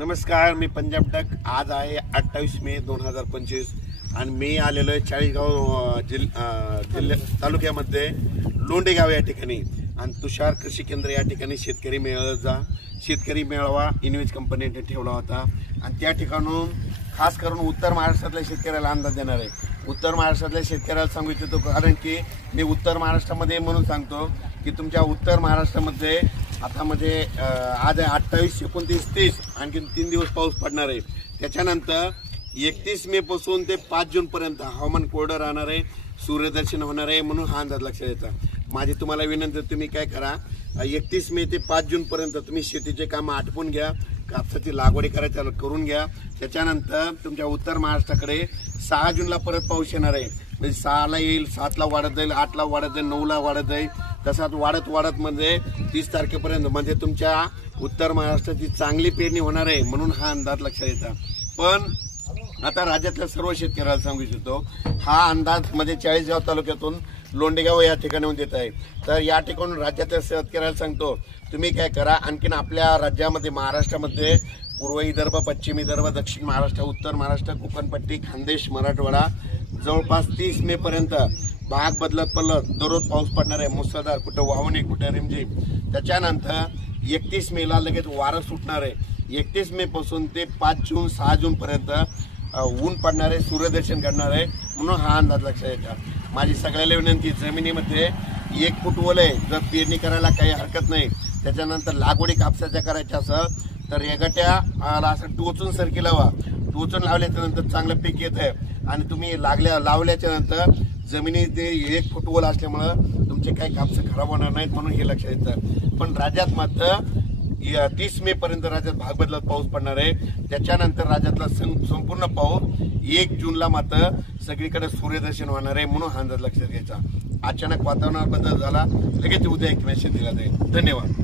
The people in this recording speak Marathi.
नमस्कार, मी पंजाब टक। आज आहे 28 मे 2025 आणि मी आलेलो आहे चाळीसगाव जिल्हा तालुक्यामध्ये लोंडेगाव या ठिकाणी आणि तुषार कृषी केंद्र या ठिकाणी शेतकरी मेळावा इन्व्हेज कंपनीने ठेवला होता आणि त्या ठिकाणून खास करून उत्तर महाराष्ट्रातल्या शेतकऱ्याला अंदाज देणार आहे। उत्तर महाराष्ट्रातल्या शेतकऱ्याला सांगू इच्छितो कारण की मी उत्तर महाराष्ट्रामध्ये म्हणून सांगतो की तुमच्या उत्तर महाराष्ट्रामध्ये आता म्हणजे आज 28, 29, 30 आणखी 3 दिवस पाऊस पडणार आहे। त्याच्यानंतर 31 मे पासून ते 5 जून पर्यंत हवामान कोरडं राहणार आहे, सूर्यदर्शन होणार आहे, म्हणून हा अंदाज लक्षात येतो। माझी तुम्हाला विनंती, तुम्ही काय करा, 31 मे ते 5 जून पर्यंत तुम्ही शेतीचे काम आटपून घ्या, कापसाची लागवडी करायच्या करून घ्या। त्याच्यानंतर तुमच्या उत्तर महाराष्ट्राकडे 6 जूनला परत पाऊस येणार आहे, म्हणजे 6 ला येईल, 7 ला वाढत जाईल, 8 ला वाढत जाईल, 9 ला वाढत जाईल, तसाच वाढत म्हणजे 30 तारखेपर्यंत म्हणजे तुमच्या उत्तर महाराष्ट्राची चांगली पेरणी होणार आहे, म्हणून हा अंदाज लक्षात येतो। पण आता राज्यातल्या सर्व शेतकऱ्याला सांगू इच्छितो, हा अंदाज म्हणजे चाळीसगाव तालुक्यातून लोंडेगाव या ठिकाणी देत आहे। तर या ठिकाणून राज्यातल्या शेतकऱ्याला सांगतो, तुम्ही काय करा, आणखीन आपल्या राज्यामध्ये महाराष्ट्रामध्ये पूर्व विदर्भ, पश्चिम विदर्भ, दक्षिण महाराष्ट्र, उत्तर महाराष्ट्र, कोकणपट्टी, खानदेश, मराठवाडा जवळपास 30 मे पर्यंत भाग बदलत दररोज पाऊस पडणार आहे, मुसळधार, कुठं वाहणे, कुठं रिमझिम। त्याच्यानंतर 31 मेला लगेच वारं सुटणार आहे। 31 मे पासून ते 5 जून 6 जून पर्यंत ऊन पडणार आहे, सूर्यदर्शन करणार आहे, म्हणून हा अंदाज लक्षात येतो। माझी सगळ्याला विनंती, जमिनीमध्ये 1 फूट ओल आहे, जर पेरणी करायला काही हरकत नाही। त्याच्यानंतर लागवडी कापसाच्या करायच्या असेल तर एगाट्या असं टोचून सरकी लावा, टोचून लावल्याच्या नंतर चांगलं पीक येत आहे आणि तुम्ही लावल्याच्या नंतर जमिनीत 1 फूट ओल असल्यामुळं तुमचे काही कापसे खराब होणार नाहीत, म्हणून हे लक्षात येतं। पण राज्यात मात्र 30 मे पर्यंत राज्यात भाग बदलत पाऊस पडणार आहे। त्याच्यानंतर राज्यातला संपूर्ण पाऊस 1 जूनला मात्र सगळीकडे सूर्यदर्शन होणार आहे, म्हणून हा अंदाज लक्षात घ्यायचा। अचानक वातावरणात बदल झाला, लगेच उद्या एक मेसेज दिला जाईल। धन्यवाद।